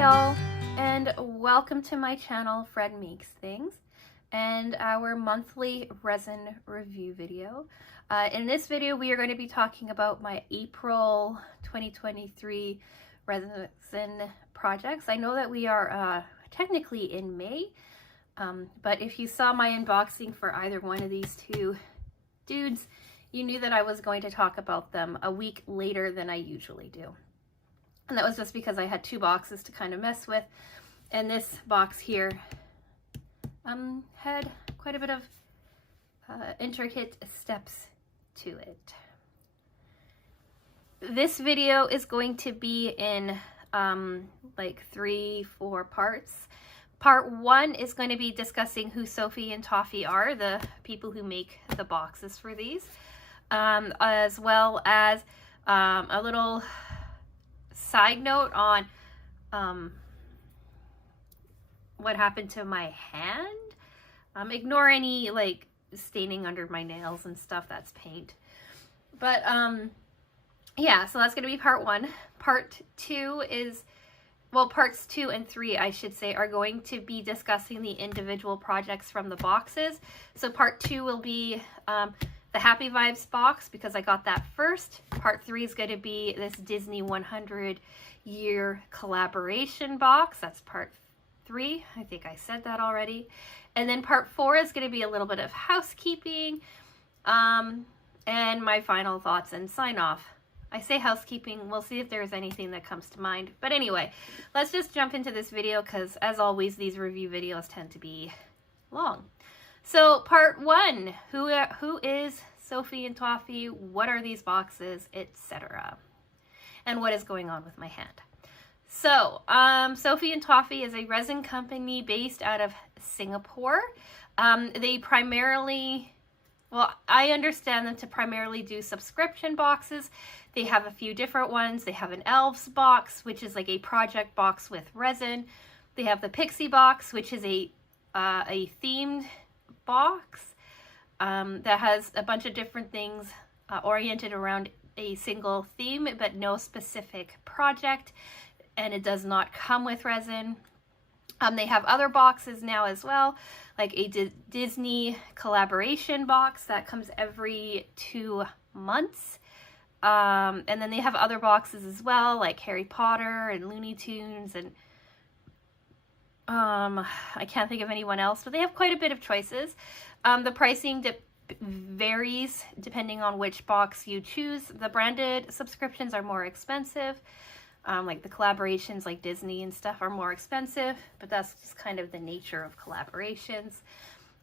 Hi all, and welcome to my channel, Fred Makes Things, and our monthly resin review video. In this video, we are going to be talking about my April 2023 resin projects. I know that we are technically in May, but if you saw my unboxing for either one of these two dudes, you knew that I was going to talk about them a week later than I usually do. And that was just because I had two boxes to kind of mess with. And this box here had quite a bit of intricate steps to it. This video is going to be in like 3-4 parts. Part 1 is going to be discussing who Sophie and Toffee are, the people who make the boxes for these, as well as a little side note on what happened to my hand. Ignore any like staining under my nails and stuff, that's paint. But yeah, so that's going to be part 1. Part 2 is, well, parts 2 and 3, I should say, are going to be discussing the individual projects from the boxes. So part 2 will be the Happy Vibes box, because I got that first. Part 3 is going to be this Disney 100-year collaboration box. That's part 3. I think I said that already. And then part 4 is going to be a little bit of housekeeping, and my final thoughts and sign off. I say housekeeping, we'll see if there's anything that comes to mind. But anyway, let's just jump into this video, because as always, these review videos tend to be long. So part 1, who is Sophie and Toffee? What are these boxes, etc. And what is going on with my hand? So Sophie and Toffee is a resin company based out of Singapore. They primarily, well, I understand them to primarily do subscription boxes. They have a few different ones. They have an Elves box, which is like a project box with resin. They have the Pixie box, which is a themed box that has a bunch of different things oriented around a single theme, but no specific project, and it does not come with resin. They have other boxes now as well, like a Disney collaboration box that comes every 2 months. And then they have other boxes as well, like Harry Potter and Looney Tunes, and I can't think of anyone else, but they have quite a bit of choices. The pricing varies depending on which box you choose. The branded subscriptions are more expensive. Like the collaborations like Disney and stuff are more expensive, but that's just kind of the nature of collaborations.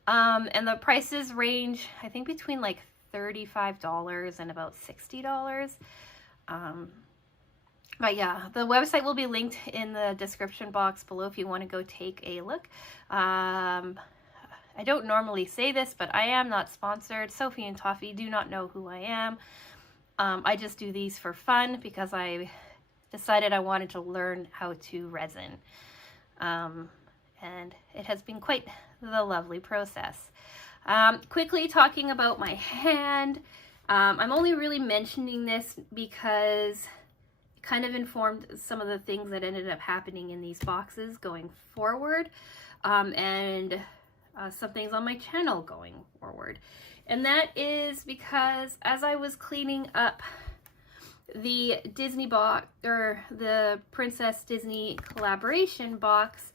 And the prices range, I think, between like $35 and about $60. But yeah, the website will be linked in the description box below if you want to go take a look. I don't normally say this, but I am not sponsored. Sophie and Toffee do not know who I am. I just do these for fun because I decided I wanted to learn how to resin. And it has been quite the lovely process. Quickly talking about my hand, I'm only really mentioning this because it kind of informed some of the things that ended up happening in these boxes going forward, and some things on my channel going forward. And that is because as I was cleaning up the Disney box, or the Princess Disney collaboration box,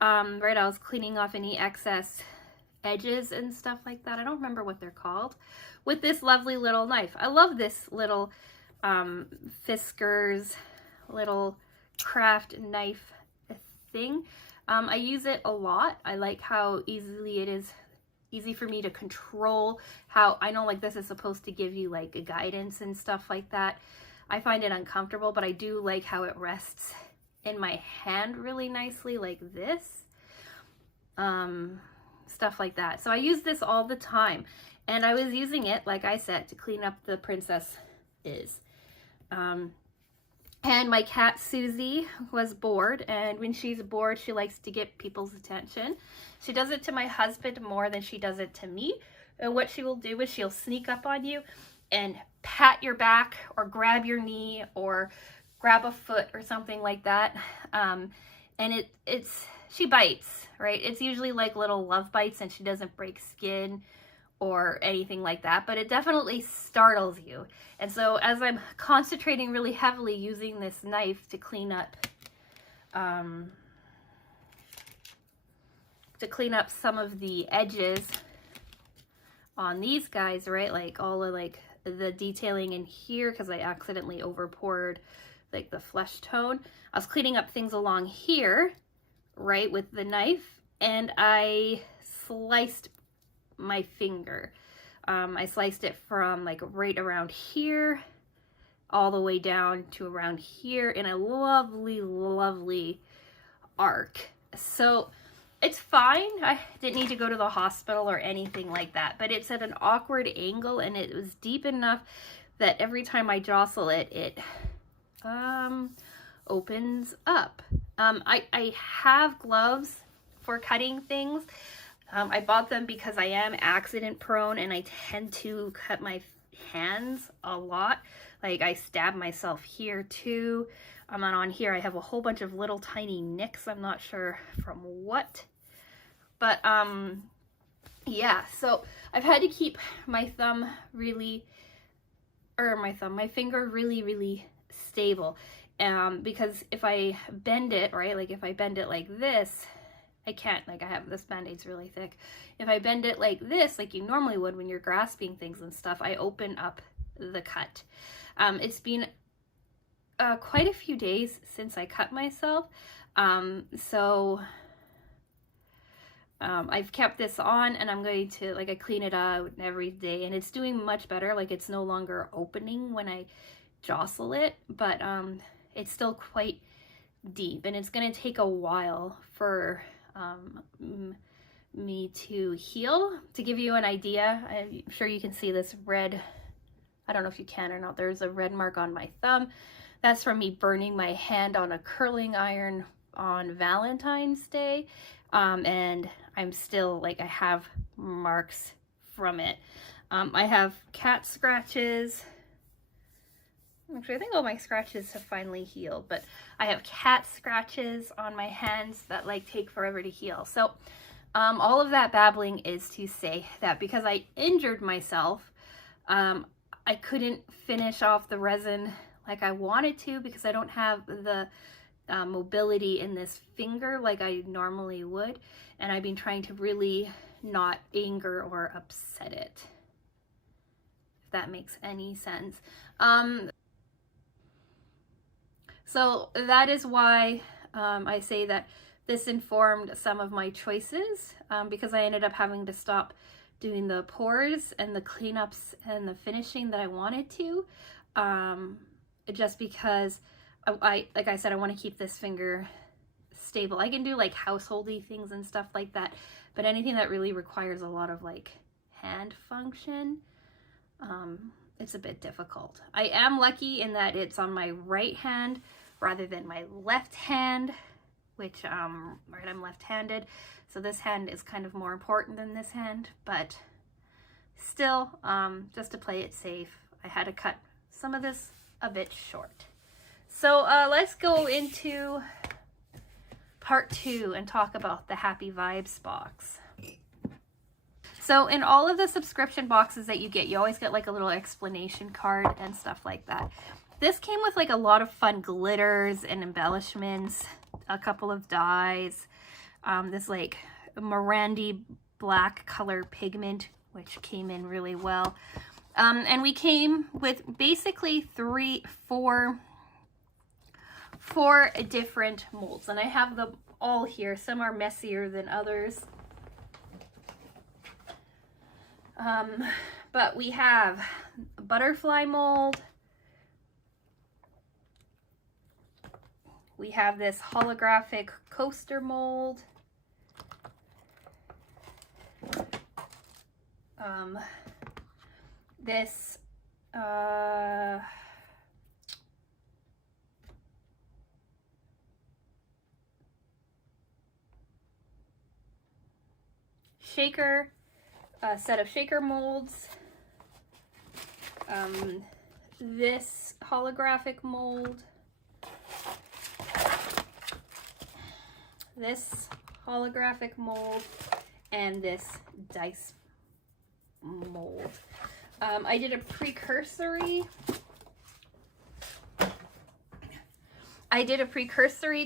right, I was cleaning off any excess edges and stuff like that. I don't remember what they're called, with this lovely little knife. I love this little Fiskars little craft knife thing. I use it a lot. I like how easy for me to control, how I know like this is supposed to give you like a guidance and stuff like that. I find it uncomfortable, but I do like how it rests in my hand really nicely, like this. Stuff like that. So I use this all the time, and I was using it, like I said, to clean up the princess is. And my cat Susie was bored, and when she's bored, she likes to get people's attention. She does it to my husband more than she does it to me. And what she will do is she'll sneak up on you and pat your back or grab your knee or grab a foot or something like that. and she bites, right? It's usually like little love bites, and she doesn't break skin or anything like that, but it definitely startles you. And so as I'm concentrating really heavily using this knife to clean up some of the edges on these guys, right? Like all of like the detailing in here, because I accidentally over poured like the flesh tone. I was cleaning up things along here, right, with the knife, and I sliced my finger. I sliced it from like right around here all the way down to around here in a lovely, lovely arc. So it's fine. I didn't need to go to the hospital or anything like that, but it's at an awkward angle, and it was deep enough that every time I jostle it, it opens up. I have gloves for cutting things. I bought them because I am accident prone, and I tend to cut my hands a lot. Like I stab myself here too. And on here I have a whole bunch of little tiny nicks. I'm not sure from what. But yeah, so I've had to keep my finger really, really stable. Because if I bend it, right, like if I bend it like this, I can't, like I have, this band-aid's really thick. If I bend it like this, like you normally would when you're grasping things and stuff, I open up the cut. It's been quite a few days since I cut myself. So I've kept this on, and I'm going to, like, I clean it out every day, and it's doing much better. Like it's no longer opening when I jostle it, but it's still quite deep, and it's going to take a while for me to heal. To give you an idea, I'm sure you can see this red, I don't know if you can or not, there's a red mark on my thumb. That's from me burning my hand on a curling iron on Valentine's Day. And I'm still, like, I have marks from it. I have cat scratches. Actually, I think all my scratches have finally healed, but I have cat scratches on my hands that like take forever to heal. So all of that babbling is to say that because I injured myself, I couldn't finish off the resin like I wanted to, because I don't have the mobility in this finger like I normally would, and I've been trying to really not anger or upset it, if that makes any sense. So that is why I say that this informed some of my choices, because I ended up having to stop doing the pours and the cleanups and the finishing that I wanted to, just because like I said, I want to keep this finger stable. I can do like householdy things and stuff like that, but anything that really requires a lot of like hand function, it's a bit difficult. I am lucky in that it's on my right hand rather than my left hand, which, right, I'm left-handed, so this hand is kind of more important than this hand, but still, just to play it safe, I had to cut some of this a bit short. So let's go into part 2 and talk about the Happy Vibes box. So in all of the subscription boxes that you get, you always get like a little explanation card and stuff like that. This came with like a lot of fun glitters and embellishments, a couple of dyes, this like Mirandy black color pigment, which came in really well. And we came with basically four different molds, and I have them all here. Some are messier than others. But we have a butterfly mold. We have this holographic coaster mold. This shaker, a set of shaker molds, this holographic mold, this holographic mold and this dice mold. I did a precursory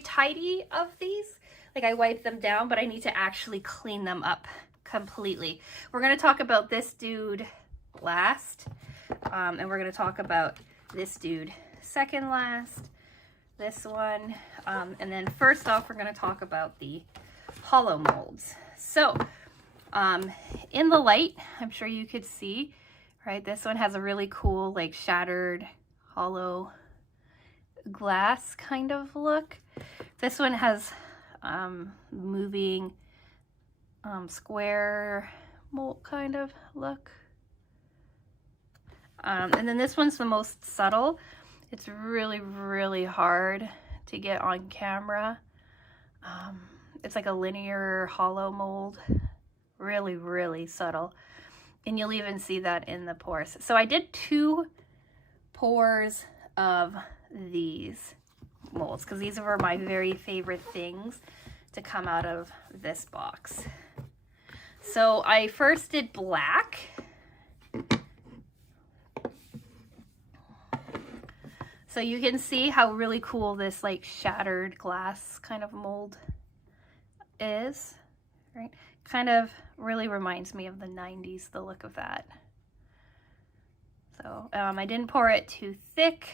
tidy of these. Like, I wiped them down, but I need to actually clean them up completely. We're going to talk about this dude last, and we're going to talk about this dude second last, this one, and then first off, we're going to talk about the hollow molds. So, in the light, I'm sure you could see, right, this one has a really cool, like, shattered, hollow glass kind of look. This one has moving square mold kind of look. And then this one's the most subtle. It's really, really hard to get on camera. It's like a linear hollow mold. Really, really subtle. And you'll even see that in the pores. So I did 2 pours of these molds because these were my very favorite things to come out of this box. So I first did black. So you can see how really cool this like shattered glass kind of mold is, right? Kind of really reminds me of the 90s, the look of that. So I didn't pour it too thick.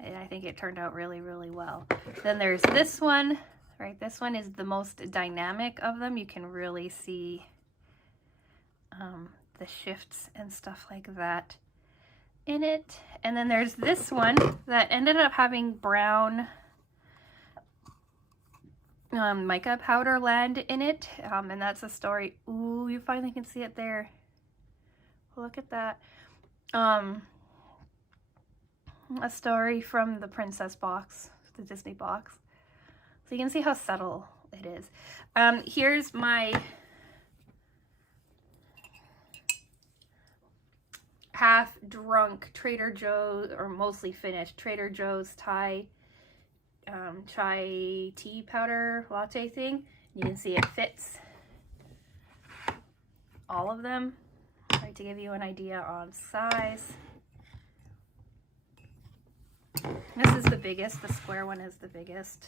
And I think it turned out really, really well. Then there's this one, right? This one is the most dynamic of them. You can really see the shifts and stuff like that in it. And then there's this one that ended up having brown mica powder land in it. And that's a story. Ooh, you finally can see it there. Look at that. A story from the Princess box, the Disney box. So you can see how subtle it is. Here's my half-drunk Trader Joe's, or mostly finished, Trader Joe's Thai chai tea powder latte thing. You can see it fits all of them, right, to give you an idea on size. This is the biggest, the square one is the biggest.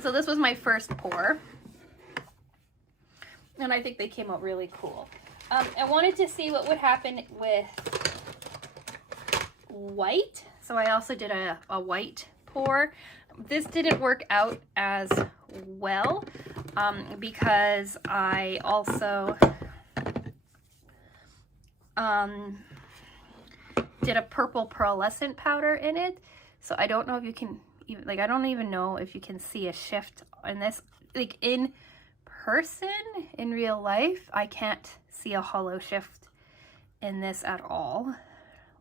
So this was my first pour, and I think they came out really cool. I wanted to see what would happen with white, so I also did a white pour. This didn't work out as well because I also did a purple pearlescent powder in it, so I don't know if you can even, like, I don't even know if you can see a shift in this. Like, in person, in real life, I can't see a hollow shift in this at all.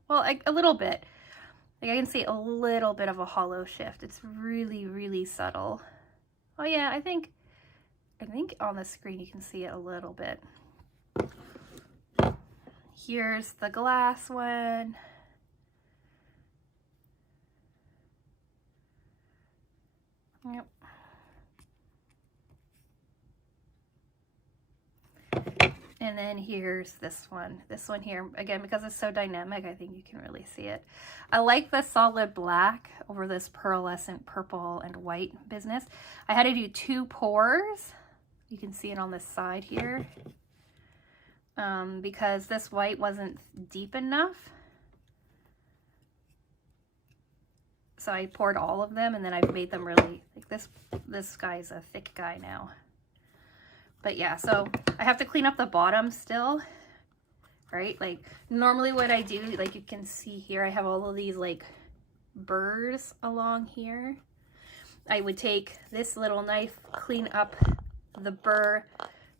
Well, a little bit. Like, I can see a little bit of a hollow shift. It's really, really subtle. Oh yeah, I think on the screen you can see it a little bit. Here's the glass one. Yep. And then here's this one. This one here, again, because it's so dynamic, I think you can really see it. I like the solid black over this pearlescent purple and white business. I had to do 2 pours. You can see it on this side here. Because this white wasn't deep enough. So I poured all of them, and then I've made them really, like, this guy's a thick guy now. But yeah, so I have to clean up the bottom still, right? Like, normally what I do, like you can see here, I have all of these like burrs along here. I would take this little knife, clean up the burr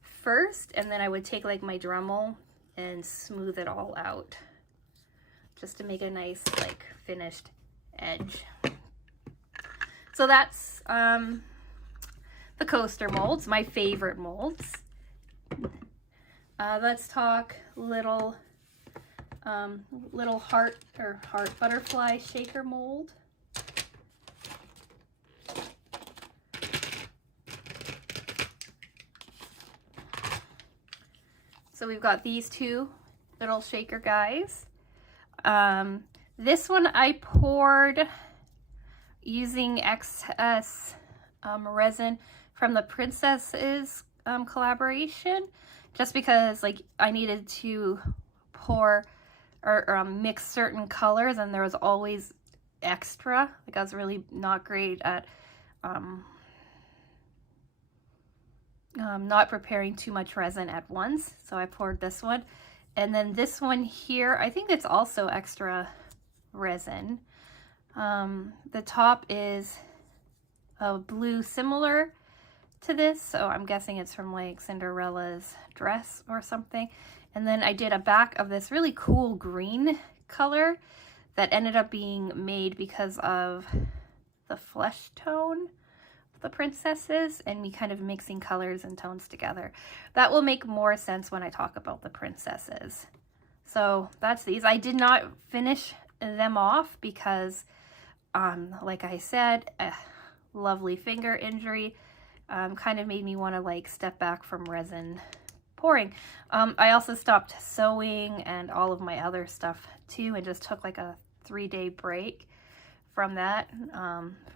first, and then I would take like my Dremel and smooth it all out just to make a nice like finished edge. So that's the coaster molds, my favorite molds. Let's talk little heart butterfly shaker mold. So we've got these two little shaker guys. This one I poured using excess resin from the Princesses collaboration, just because like I needed to pour or mix certain colors, and there was always extra. Like I was really not great at not preparing too much resin at once, so I poured this one. And then this one here, I think it's also extra resin. The top is a blue similar to this, so I'm guessing it's from like Cinderella's dress or something. And then I did a back of this really cool green color that ended up being made because of the flesh tone of the princesses and me kind of mixing colors and tones together. That will make more sense when I talk about the princesses. So that's these. I did not finish them off because like I said, a lovely finger injury kind of made me want to like step back from resin pouring. I also stopped sewing and all of my other stuff too, and just took like a 3-day break from that,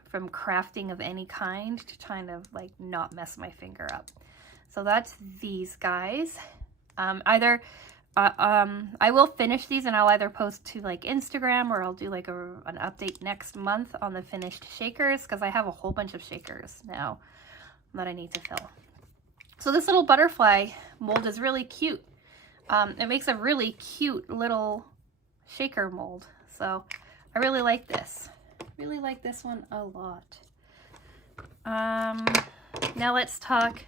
from crafting of any kind, to kind of like not mess my finger up. So that's these guys. I will finish these and I'll either post to like Instagram, or I'll do like an update next month on the finished shakers, because I have a whole bunch of shakers now that I need to fill. So this little butterfly mold is really cute. It makes a really cute little shaker mold. So I really like this. Really like this one a lot. Now let's talk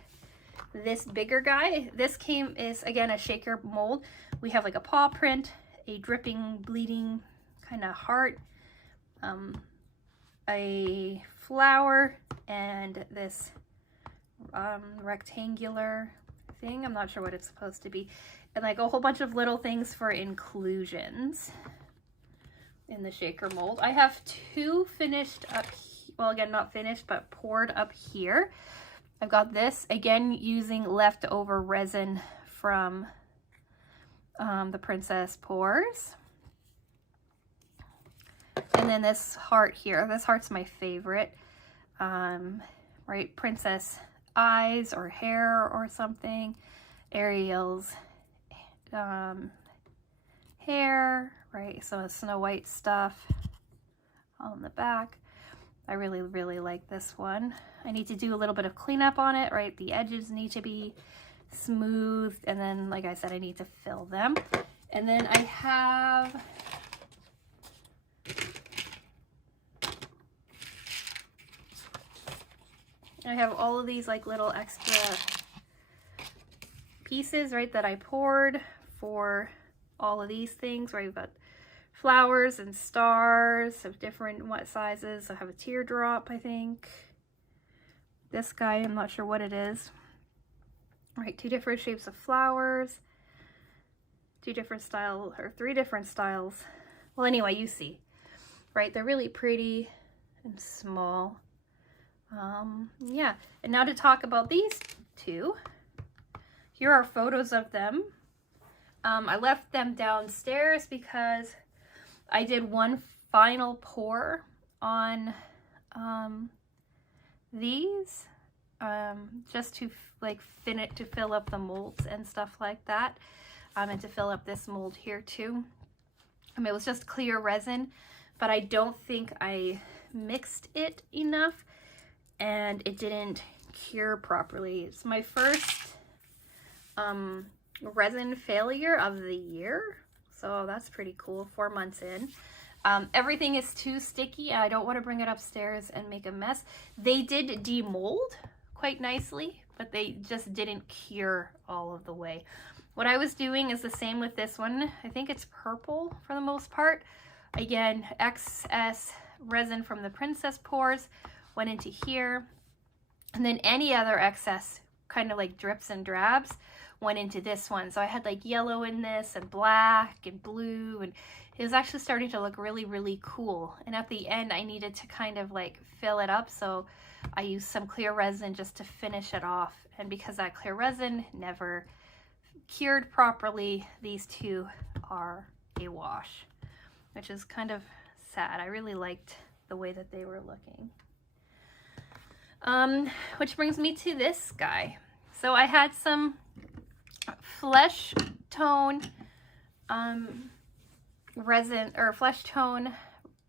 this bigger guy. This is again a shaker mold. We have like a paw print, a dripping, bleeding kind of heart, a flower, and this rectangular thing. I'm not sure what it's supposed to be. And like a whole bunch of little things for inclusions in the shaker mold. I have two finished up, well again, not finished, but poured up here. I've got this, again, using leftover resin from the Princess Pours. And then this heart here. This heart's my favorite. Right, princess eyes or hair or something. Ariel's hair, right? So Snow White stuff on the back. I really, really like this one. I need to do a little bit of cleanup on it, right? The edges need to be smooth, and then, like I said, I need to fill them. And then I have all of these like little extra pieces, right, that I poured for all of these things, right? We've got flowers and stars of different sizes. I have a teardrop, I think. This guy, I'm not sure what it is. Right, 2 different shapes of flowers, 2 different styles, or 3 different styles. Well, anyway, you see, right? They're really pretty and small. Yeah, and now to talk about these two. Here are photos of them. I left them downstairs because I did one final pour on these, just to like to fill up the molds and stuff like that, and to fill up this mold here too. It was just clear resin, but I don't think I mixed it enough and it didn't cure properly. It's my first resin failure of the year, so that's pretty cool. 4 months in. Everything is too sticky. I don't want to bring it upstairs and make a mess. They did demold quite nicely, but they just didn't cure all of the way. What I was doing is the same with this one. I think it's purple for the most part. Again, excess resin from the Princess Pours went into here, and then any other excess kind of like drips and drabs went into this one. So I had like yellow in this and black and blue, and it was actually starting to look really, really cool. And at the end, I needed to kind of like fill it up. So I used some clear resin just to finish it off. And because that clear resin never cured properly, these two are a wash, which is kind of sad. I really liked the way that they were looking. Which brings me to this guy. So I had some flesh tone resin, or flesh tone,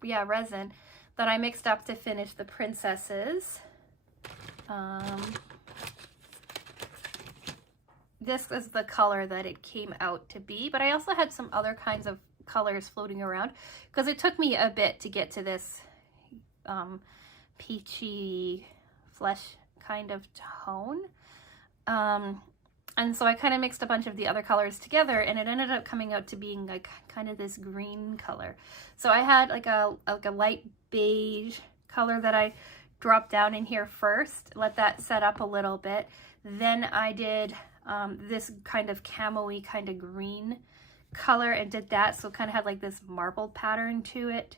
yeah, resin that I mixed up to finish the princesses. This is the color that it came out to be, but I also had some other kinds of colors floating around because it took me a bit to get to this peachy flesh kind of tone. And so I kind of mixed a bunch of the other colors together, and it ended up coming out to being like kind of this green color. So I had like a light beige color that I dropped down in here first, let that set up a little bit. Then I did this kind of camo-y kind of green color and did that, so it kind of had like this marble pattern to it.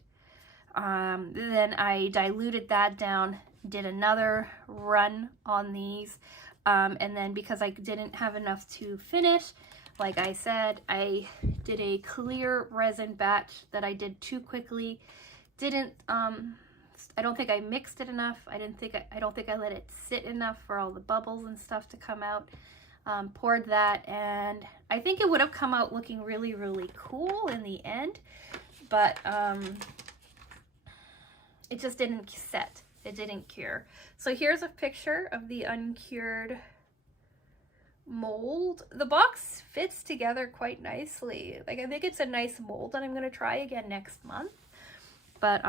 Then I diluted that down, did another run on these, and then because I didn't have enough to finish, like I said, I did a clear resin batch that I did too quickly. I don't think I mixed it enough. I don't think I let it sit enough for all the bubbles and stuff to come out. Poured that, and I think it would have come out looking really, really cool in the end, but it just didn't set. It didn't cure. So here's a picture of the uncured mold. The box fits together quite nicely. Like, I think it's a nice mold that I'm going to try again next month. But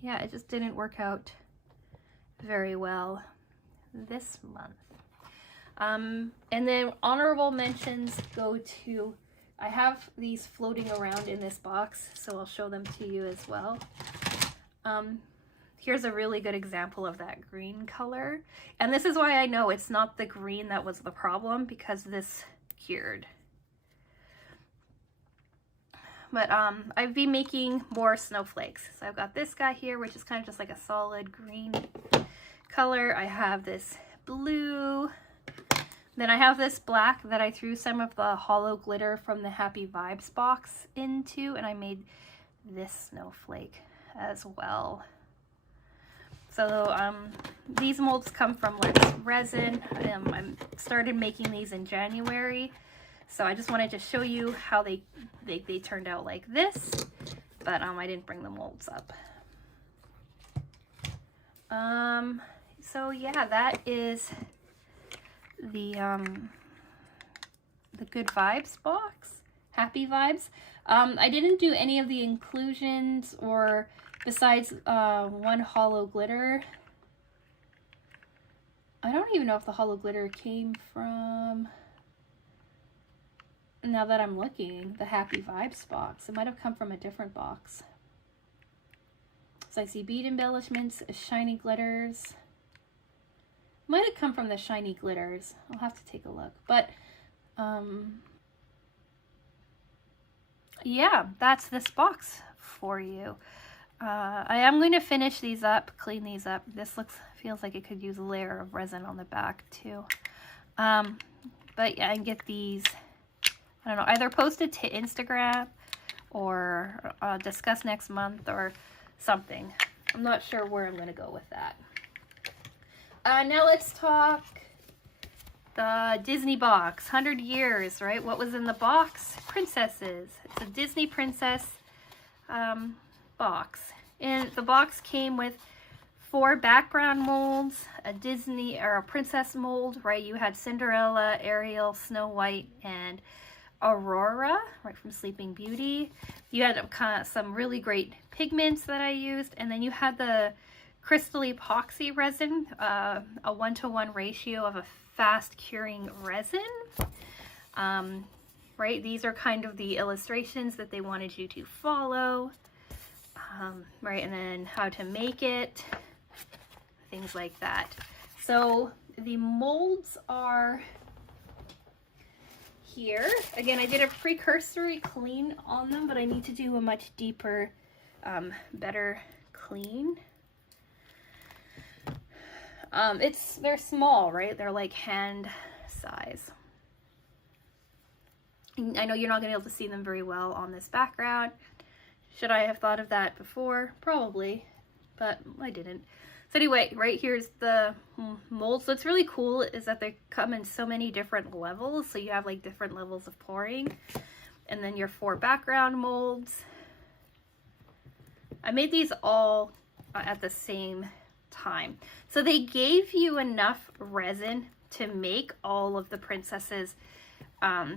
yeah, it just didn't work out very well this month. And then honorable mentions go to, I have these floating around in this box, so I'll show them to you as well. Here's a really good example of that green color. And this is why I know it's not the green that was the problem, because this cured. But I've been making more snowflakes. So I've got this guy here, which is kind of just like a solid green color. I have this blue. Then I have this black that I threw some of the hollow glitter from the Happy Vibes box into, and I made this snowflake as well. So these molds come from Resin. I started making these in January, so I just wanted to show you how they turned out like this, but I didn't bring the molds up. So yeah, that is the Good Vibes box, Happy Vibes. I didn't do any of the inclusions, or besides one hollow glitter. I don't even know if the hollow glitter came from, now that I'm looking, the Happy Vibes box. It might have come from a different box. So I see bead embellishments, shiny glitters. Might have come from the shiny glitters. I'll have to take a look. But yeah, that's this box for you. I am going to finish these up, clean these up. This feels like it could use a layer of resin on the back too. But yeah, and get these, I don't know, either posted to Instagram or discuss next month or something. I'm not sure where I'm going to go with that. Now let's talk the Disney box, 100 years, right? What was in the box? Princesses. It's a Disney princess box. And the box came with 4 background molds, a Disney or a princess mold, right? You had Cinderella, Ariel, Snow White, and Aurora, right, from Sleeping Beauty. You had some really great pigments that I used, and then you had the crystal epoxy resin, a 1-to-1 ratio of a fast curing resin. Right, these are kind of the illustrations that they wanted you to follow. Right, and then how to make it, things like that. So the molds are here. Again, I did a precursory clean on them, but I need to do a much deeper, better clean. They're small, right? They're like hand size. I know you're not gonna be able to see them very well on this background. Should I have thought of that before? Probably, but I didn't. So anyway, right here's the mold. So it's really cool is that they come in so many different levels. So you have like different levels of pouring, and then your 4 background molds. I made these all at the same time. So they gave you enough resin to make all of the princesses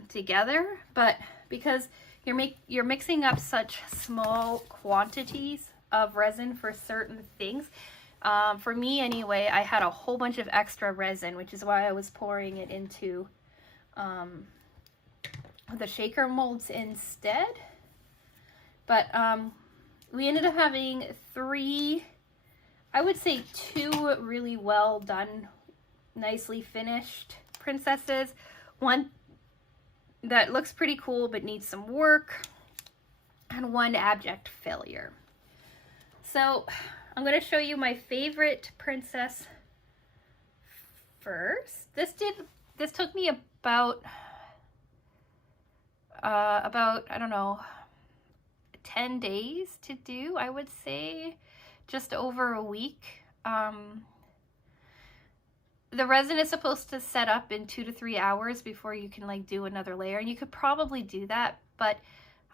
together, but because you're mixing up such small quantities of resin for certain things, for me anyway, I had a whole bunch of extra resin, which is why I was pouring it into the shaker molds instead. But we ended up having 3, I would say 2 really well done, nicely finished princesses. One that looks pretty cool but needs some work, and 1 abject failure. So I'm going to show you my favorite princess first. This took me about I don't know, 10 days to do, I would say, just over a week. The resin is supposed to set up in 2 to 3 hours before you can like do another layer, and you could probably do that, but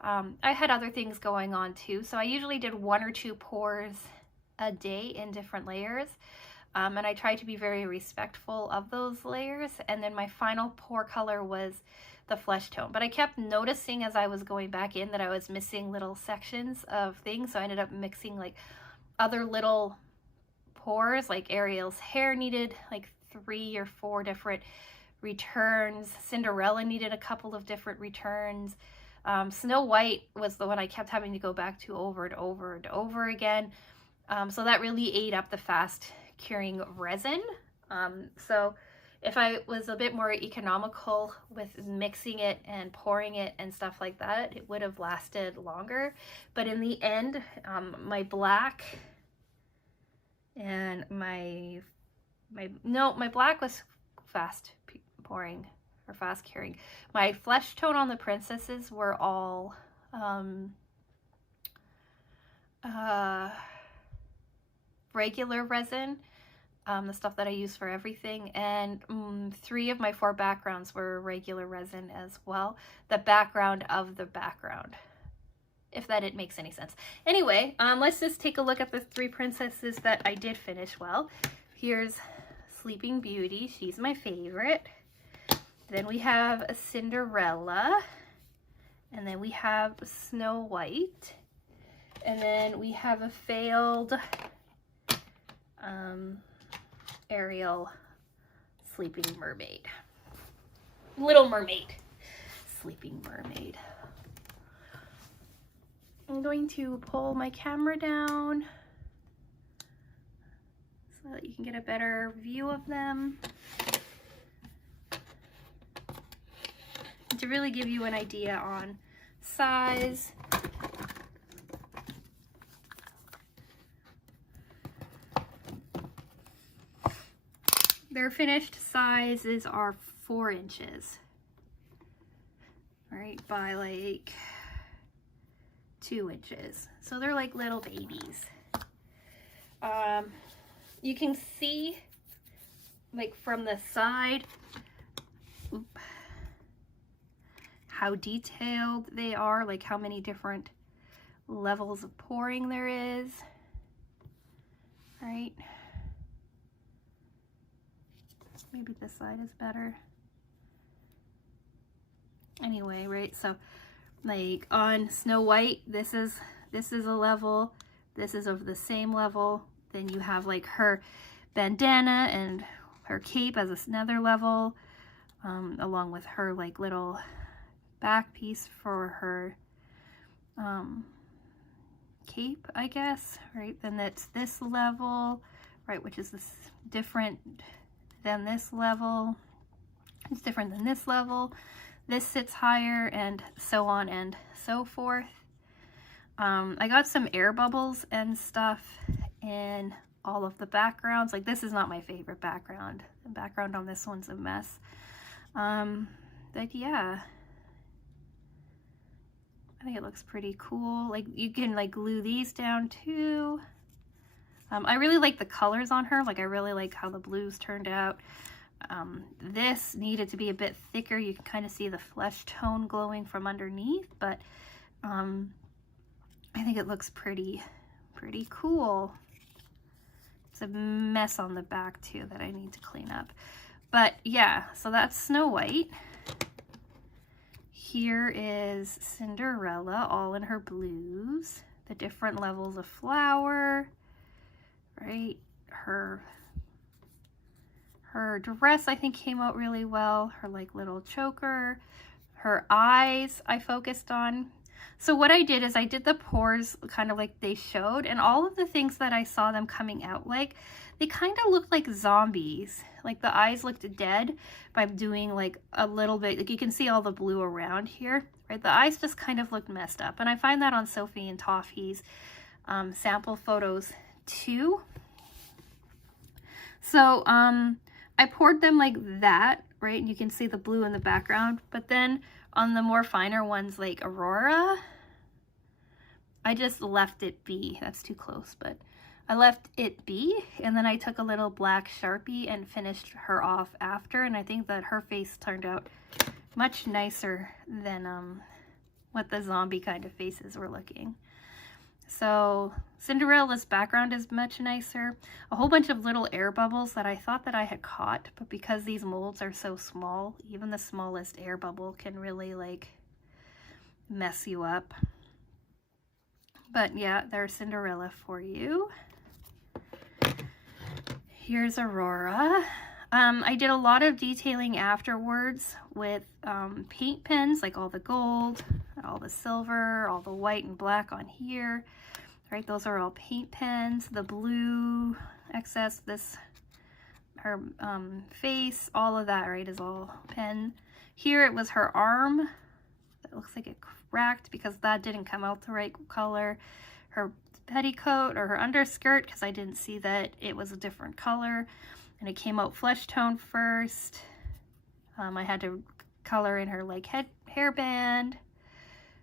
I had other things going on too, so I usually did 1 or 2 pours a day in different layers, and I tried to be very respectful of those layers. And then my final pour color was the flesh tone, but I kept noticing as I was going back in that I was missing little sections of things, so I ended up mixing like other little pours. Like Ariel's hair needed like 3 or 4 different returns. Cinderella needed a couple of different returns. Snow White was the one I kept having to go back to over and over and over again. So that really ate up the fast curing resin. So if I was a bit more economical with mixing it and pouring it and stuff like that, it would have lasted longer. But in the end, my black and my black was fast pouring or fast curing. My flesh tone on the princesses were all regular resin, the stuff that I use for everything, and 3 of my 4 backgrounds were regular resin as well. The background of the background, if that makes any sense. Anyway, let's just take a look at the 3 princesses that I did finish well. Here's Sleeping Beauty, she's my favorite. Then we have a Cinderella, and then we have Snow White, and then we have a failed Ariel Sleeping Mermaid. Little Mermaid. Sleeping Mermaid. I'm going to pull my camera down so that you can get a better view of them. To really give you an idea on size. Their finished sizes are 4 inches, right, by like 2 inches. So they're like little babies. You can see like from the side how detailed they are, like how many different levels of pouring there is, right? Maybe this side is better. Anyway, right, so like on Snow White, this is a level, this is of the same level. Then you have like her bandana and her cape as another level, along with her like little back piece for her cape, I guess, right? Then that's this level, right, which is this different than this level. It's different than this level. this sits higher, and so on and so forth. I got some air bubbles and stuff in all of the backgrounds. Like, this is not my favorite background. The background on this one's a mess. But yeah, I think it looks pretty cool. Like, you can like glue these down too. I really like the colors on her. Like, I really like how the blues turned out. This needed to be a bit thicker. You can kind of see the flesh tone glowing from underneath, but I think it looks pretty cool. It's a mess on the back too that I need to clean up. But yeah, so that's Snow White. Here is Cinderella, all in her blues. The different levels of flower, right? Her dress, I think, came out really well. Her like little choker. Her eyes I focused on. So what I did is I did the pores kind of like they showed, and all of the things that I saw them coming out like, they kind of looked like zombies. Like the eyes looked dead by doing like a little bit, like you can see all the blue around here, right? The eyes just kind of looked messed up. And I find that on Sophie and Toffee's sample photos too. So I poured them like that, right? And you can see the blue in the background. But then on the more finer ones like Aurora, I just left it be. That's too close, but I left it be. And then I took a little black Sharpie and finished her off after. And I think that her face turned out much nicer than what the zombie kind of faces were looking. So Cinderella's background is much nicer. A whole bunch of little air bubbles that I thought that I had caught, but because these molds are so small, even the smallest air bubble can really like mess you up. But yeah, there's Cinderella for you. Here's Aurora. I did a lot of detailing afterwards with paint pens, like all the gold, all the silver, all the white and black on here. Right, those are all paint pens. The blue excess, this, her face, all of that, right, is all pen. Here it was her arm. It looks like it cracked because that didn't come out the right color. Her petticoat or her underskirt, because I didn't see that it was a different color. And it came out flesh tone first. I had to color in her like hairband,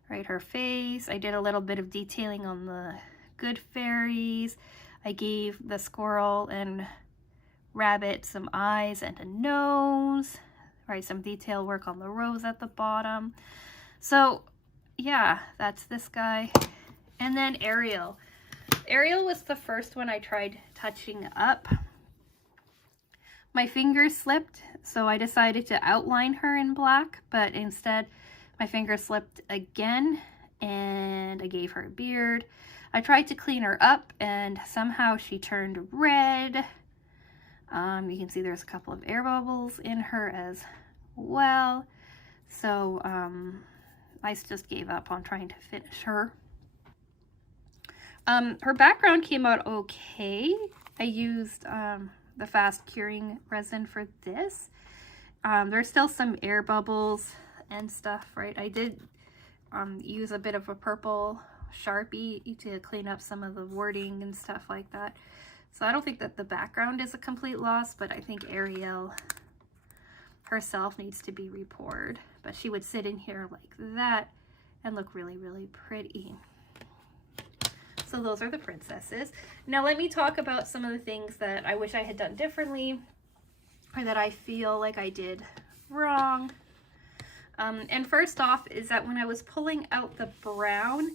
right, her face. I did a little bit of detailing on the good fairies. I gave the squirrel and rabbit some eyes and a nose, right, some detail work on the rose at the bottom. So yeah, that's this guy. And then Ariel. Ariel was the first one I tried touching up. My fingers slipped, so I decided to outline her in black, but instead my fingers slipped again and I gave her a beard. I tried to clean her up and somehow she turned red. You can see there's a couple of air bubbles in her as well. So I just gave up on trying to finish her. Her background came out okay. I used the fast curing resin for this. There's still some air bubbles and stuff, right? I did use a bit of a purple Sharpie to clean up some of the wording and stuff like that. So I don't think that the background is a complete loss, but I think Ariel herself needs to be repoured. But she would sit in here like that and look really, really pretty. So those are the princesses. Now let me talk about some of the things that I wish I had done differently or that I feel like I did wrong. And first off is that when I was pulling out the brown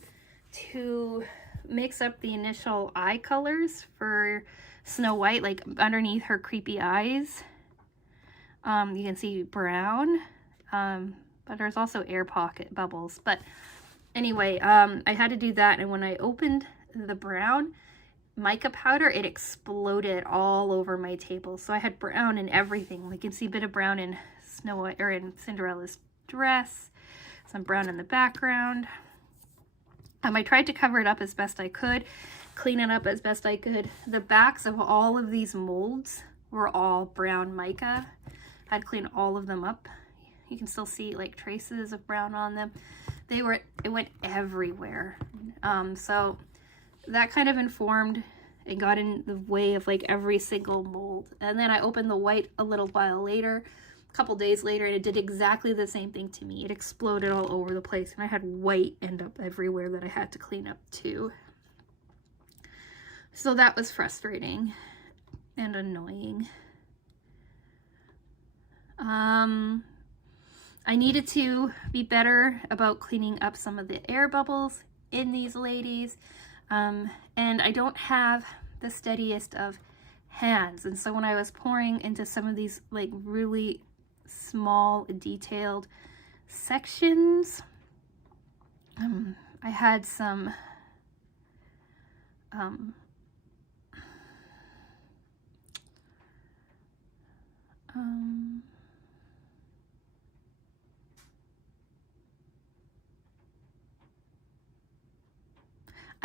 to mix up the initial eye colors for Snow White, like underneath her creepy eyes, you can see brown, but there's also air pocket bubbles. But anyway, I had to do that, and when I opened the brown mica powder, it exploded all over my table. So I had brown in everything. You can see a bit of brown in Snow White or in Cinderella's dress, some brown in the background. I tried to cover it up as best I could, clean it up as best I could. The backs of all of these molds were all brown mica. I'd clean all of them up. You can still see like traces of brown on them. It went everywhere. So that kind of informed and got in the way of like every single mold. And then I opened the white a little while later, a couple days later, and it did exactly the same thing to me. It exploded all over the place, and I had white end up everywhere that I had to clean up too. So that was frustrating and annoying. I needed to be better about cleaning up some of the air bubbles in these ladies. And I don't have the steadiest of hands. And so when I was pouring into some of these like really small detailed sections, I had some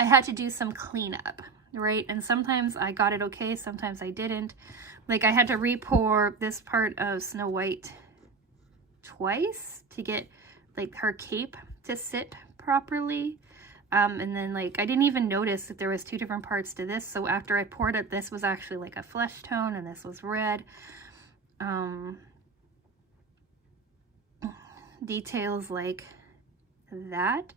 I had to do some cleanup, right? And sometimes I got it okay, sometimes I didn't. Like I had to re-pour this part of Snow White twice to get like her cape to sit properly. And then like I didn't even notice that there was two different parts to this. So after I poured it, this was actually like a flesh tone and this was red. Details like that.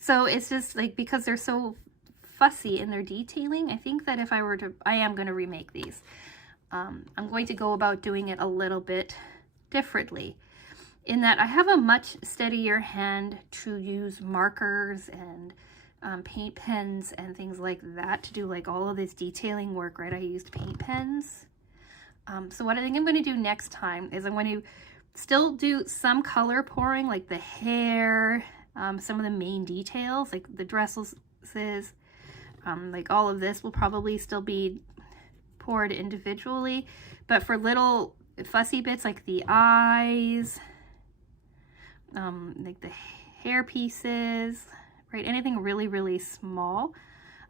So it's just like, because they're so fussy in their detailing, I think that if I were to, I am going to remake these. I'm going to go about doing it a little bit differently, in that I have a much steadier hand to use markers and paint pens and things like that to do like all of this detailing work, right? I used paint pens. So what I think I'm going to do next time is I'm going to still do some color pouring, like the hair, some of the main details, like the dresses, like all of this will probably still be poured individually, but for little fussy bits like the eyes, like the hair pieces, right, anything really, really small,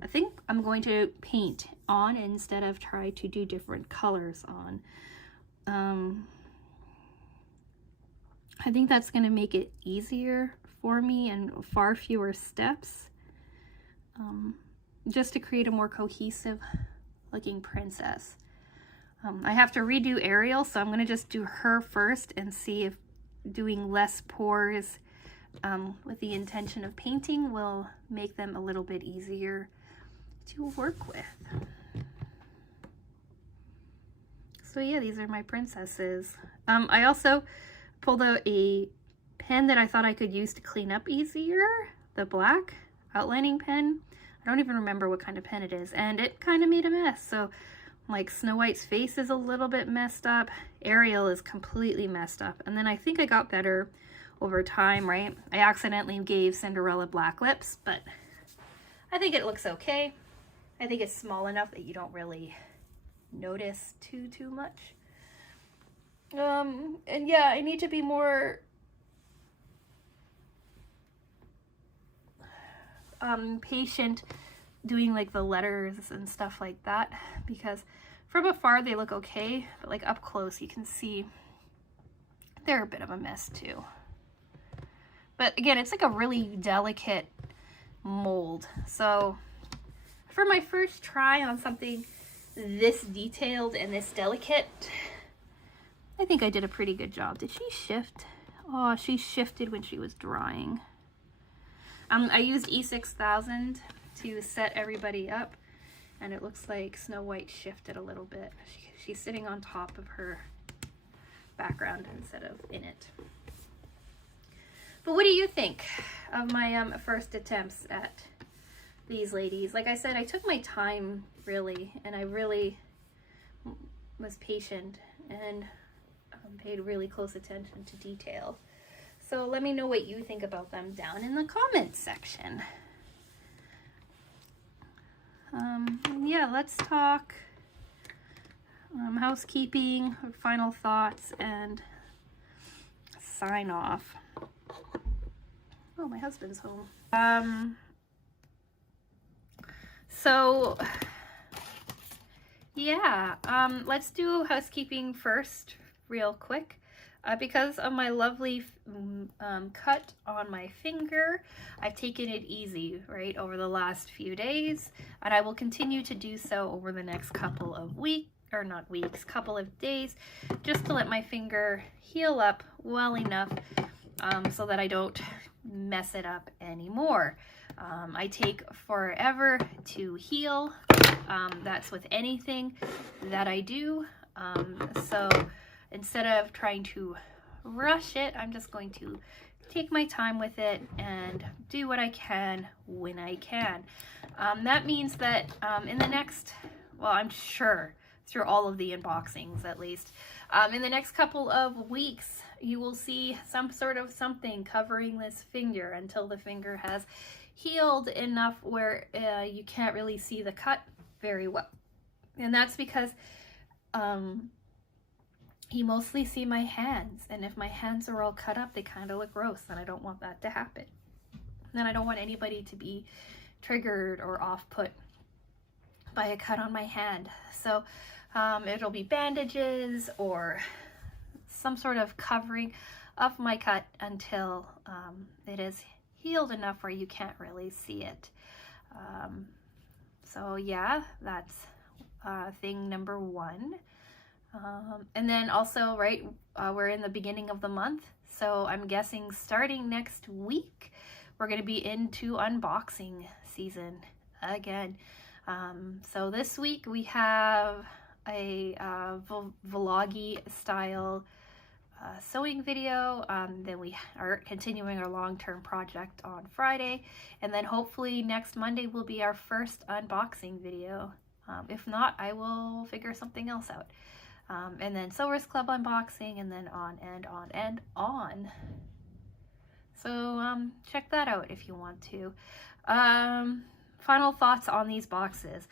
I think I'm going to paint on instead of try to do different colors on. I think that's going to make it easier for me and far fewer steps, just to create a more cohesive looking princess. I have to redo Ariel, so I'm going to just do her first and see if doing less pours with the intention of painting will make them a little bit easier to work with. So yeah, these are my princesses. I also pulled out a pen that I thought I could use to clean up easier, the black outlining pen. I don't even remember what kind of pen it is, and it kind of made a mess. So like Snow White's face is a little bit messed up, Ariel is completely messed up, and then I think I got better over time, right? I accidentally gave Cinderella black lips, but I think it looks okay. I think it's small enough that you don't really notice too much. And yeah, I need to be more patient doing like the letters and stuff like that, because from afar they look okay, but like up close you can see they're a bit of a mess too. But again, it's like a really delicate mold, so for my first try on something this detailed and this delicate, I think I did a pretty good job. Did she shift? Oh, she shifted when she was drying. I used E6000 to set everybody up, and it looks like Snow White shifted a little bit. She's sitting on top of her background instead of in it. But what do you think of my first attempts at these ladies? Like I said, I took my time really, and I really was patient and paid really close attention to detail. So let me know what you think about them down in the comments section. Yeah, let's talk housekeeping, final thoughts, and sign off. Oh, my husband's home. So yeah, let's do housekeeping first real quick. Because of my lovely cut on my finger, I've taken it easy, right, over the last few days, and I will continue to do so over the next couple of couple of days, just to let my finger heal up well enough so that I don't mess it up anymore. I take forever to heal. That's with anything that I do. So instead of trying to rush it, I'm just going to take my time with it and do what I can when I can. That means that in the next, well, I'm sure through all of the unboxings at least, in the next couple of weeks, you will see some sort of something covering this finger until the finger has healed enough where you can't really see the cut very well. And that's because you mostly see my hands, and if my hands are all cut up, they kind of look gross, and I don't want that to happen. And I don't want anybody to be triggered or off-put by a cut on my hand. So it'll be bandages or some sort of covering of my cut until it is healed enough where you can't really see it. So yeah, that's thing number one. And then also, right, we're in the beginning of the month, so I'm guessing starting next week, we're going to be into unboxing season again. So this week we have a vloggy style sewing video. Then we are continuing our long-term project on Friday, and then hopefully next Monday will be our first unboxing video. If not, I will figure something else out. And then Sewers Club unboxing, and then on and on and on. So check that out if you want to. Final thoughts on these boxes.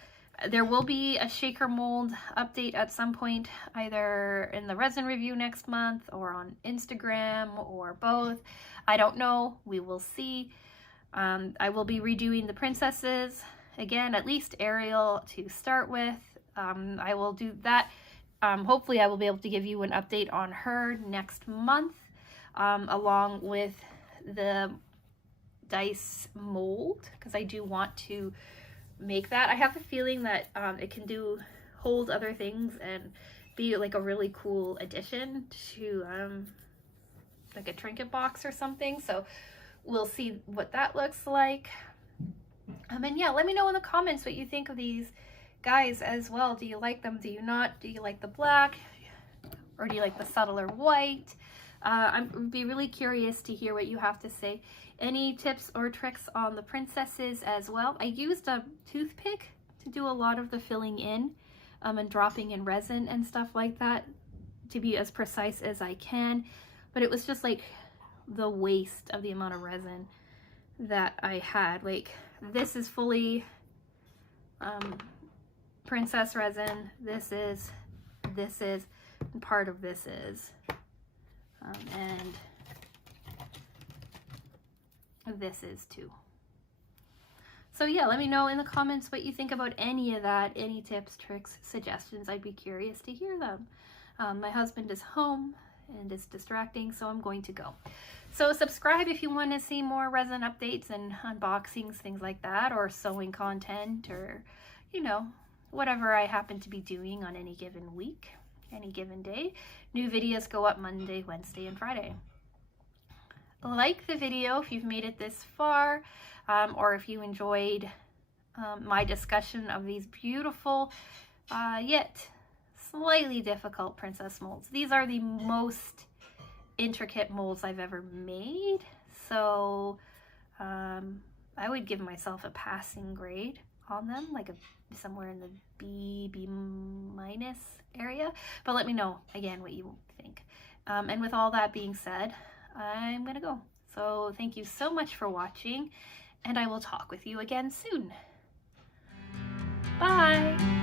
There will be a shaker mold update at some point, either in the resin review next month or on Instagram or both. I don't know. We will see. I will be redoing the princesses again, at least Ariel to start with. I will do that. Hopefully I will be able to give you an update on her next month, along with the dice mold, because I do want to make that. I have a feeling that it can hold other things and be like a really cool addition to like a trinket box or something. So we'll see what that looks like. And yeah, let me know in the comments what you think of these guys as well. Do you like them? Do you not? Do you like the black, or do you like the subtler white? I'd be really curious to hear what you have to say. Any tips or tricks on the princesses as well? I used a toothpick to do a lot of the filling in and dropping in resin and stuff like that, to be as precise as I can, but it was just like the waste of the amount of resin that I had. Like, this is fully princess resin, this is, and part of this is, and this is too. So yeah, let me know in the comments what you think about any of that, any tips, tricks, suggestions. I'd be curious to hear them. My husband is home and is distracting, so I'm going to go. So subscribe if you want to see more resin updates and unboxings, things like that, or sewing content, or, you know, whatever I happen to be doing on any given week, any given day. New videos go up Monday, Wednesday, and Friday. Like the video if you've made it this far, or if you enjoyed my discussion of these beautiful yet slightly difficult princess molds. These are the most intricate molds I've ever made, so I would give myself a passing grade on them, like somewhere in the B minus area. But let me know again what you think. And with all that being said, I'm gonna go. So thank you so much for watching, and I will talk with you again soon. Bye!